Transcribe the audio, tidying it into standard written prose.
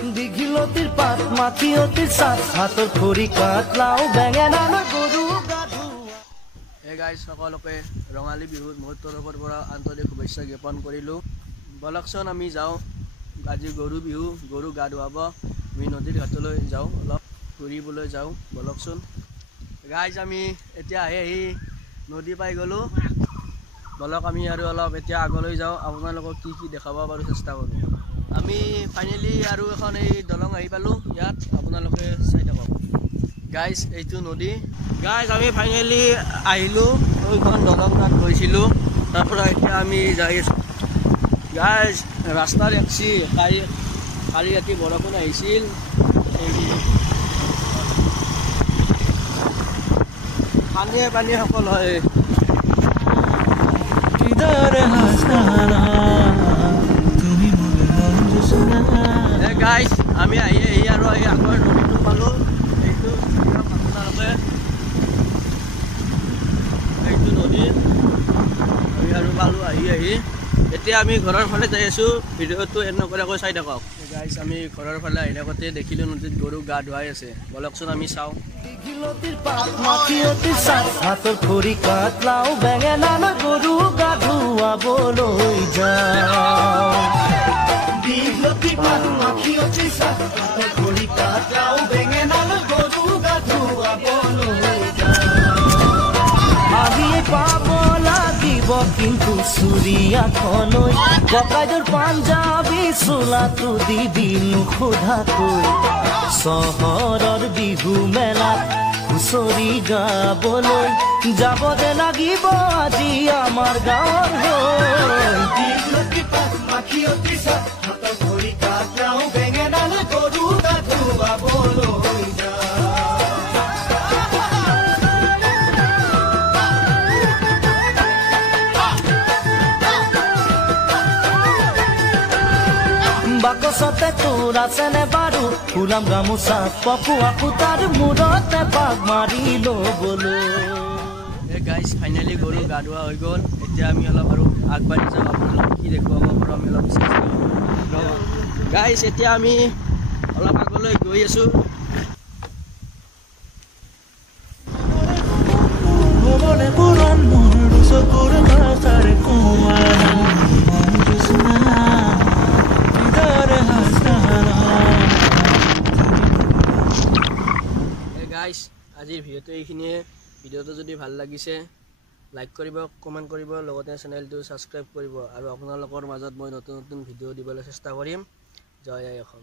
দীঘিলতিৰ পাত মাখিয়তিৰ চাত হাতৰ খৰি কাট লাও বেঙেনা গৰু গাধু। হে গাইজ সকলোকে ৰঙালী বিহুত মোৰ তৰফৰ পৰা আন্তৰিক শুভেচ্ছা জ্ঞাপন কৰিলোঁ। বলকচোন আমি যাওঁ, আজি গৰু বিহু, গৰু গা ধুৱাব। আমি নদীৰ ঘাটলৈ যাওঁ, অলপ ফুৰিবলৈ যাওঁ। বলকচোন গাইজ, আমি এতিয়া আহি নদী পাই গ'লোঁ। বলক আমি আৰু অলপ এতিয়া আগলৈ যাওঁ, আপোনালোকক কি দেখাব পাৰোঁ চেষ্টা কৰোঁ। আমি ফাইনেলি আৰু এখন এই দলং আহি পালোঁ। ইয়াত আপোনালোকে চাই থাকক গাইজ, এইটো নদী। গাইজ আমি ফাইনেলি আহিলোঁ, এইখন দলং তাত গৈছিলোঁ, তাৰ পৰা এতিয়া আমি যাই আছোঁ। গাইজ ৰাস্তাৰ একচি কালি ৰাতি বৰষুণ আহিছিল, পানীয়ে সকল হয়। গাইজ আমি আহি আৰু আগৰ নদীটো পালোঁ। এইটো আপোনালোকে, এইটো নদী আমি আৰু পালোঁ আহি। এতিয়া আমি ঘৰৰ ফালে যাই আছোঁ। ভিডিঅ'টো এনেকুৱাকৈ চাই থাকক গাইজ। আমি ঘৰৰ ফালে আহি থাকোঁতে দেখিলোঁ নদীত গৰু গা ধুৱাই আছে। বলকচোন আমি চাওঁ। দীঘিলতিৰ পাত মাখিয়তিৰ চাত হাতৰ খৰি কাট লাও বেঙেনা গৰু গা ধুৱাবলৈ যাওঁ। দীঘিলতিৰ পাত মাখিয়তিৰ চাত হাতৰ খৰি কাট লাও বেঙেনা গৰু গা ধুৱাবলৈ যাওঁ। আজিয়ে পাব লাগিব কিন্তু চুৰিয়াখনৈ ককাইদেউৰ পাঞ্জাবী চোলাটো দিবি নোসোধাকৈ। চহৰৰ বিহু মেলাত হুঁচৰি গাবলৈ যাব যে লাগিব আজি আমাৰ গাঁৱৰ হৈ। দীঘিলতিৰ পাত মাখিয়তিৰ চাত হাতৰ খৰি কাট লাও বেঙেনা গৰু গা ধুৱাবলৈ যাওঁ। বাকচতে তোৰ আছেনে বাৰু ফুলাম গামোচা পকোৱা সূতাৰ মূৰতে পাক মাৰি ল'বলৈ। গাইজ ফাইনেলি গৰু গা ধোৱা হৈ গ'ল। এতিয়া আমি অলপ আৰু আগবাঢ়ি যাওঁ, আপোনালোকক কি দেখুৱাব পাৰোঁ আমি অলপ গাইজ। এতিয়া আমি অলপ আগলৈ গৈ আছোঁ। গাইজ আজিৰ ভিডিঅ'টো এইখিনিয়ে। ভিডিঅ'টো যদি ভাল লাগিছে লাইক কৰিব, কমেণ্ট কৰিব, লগতে চেনেলটো ছাবস্ক্ৰাইব কৰিব। আৰু আপোনালোকৰ মাজত মই নতুন ভিডিঅ' দিবলৈ চেষ্টা কৰিম। জয় আই অসম।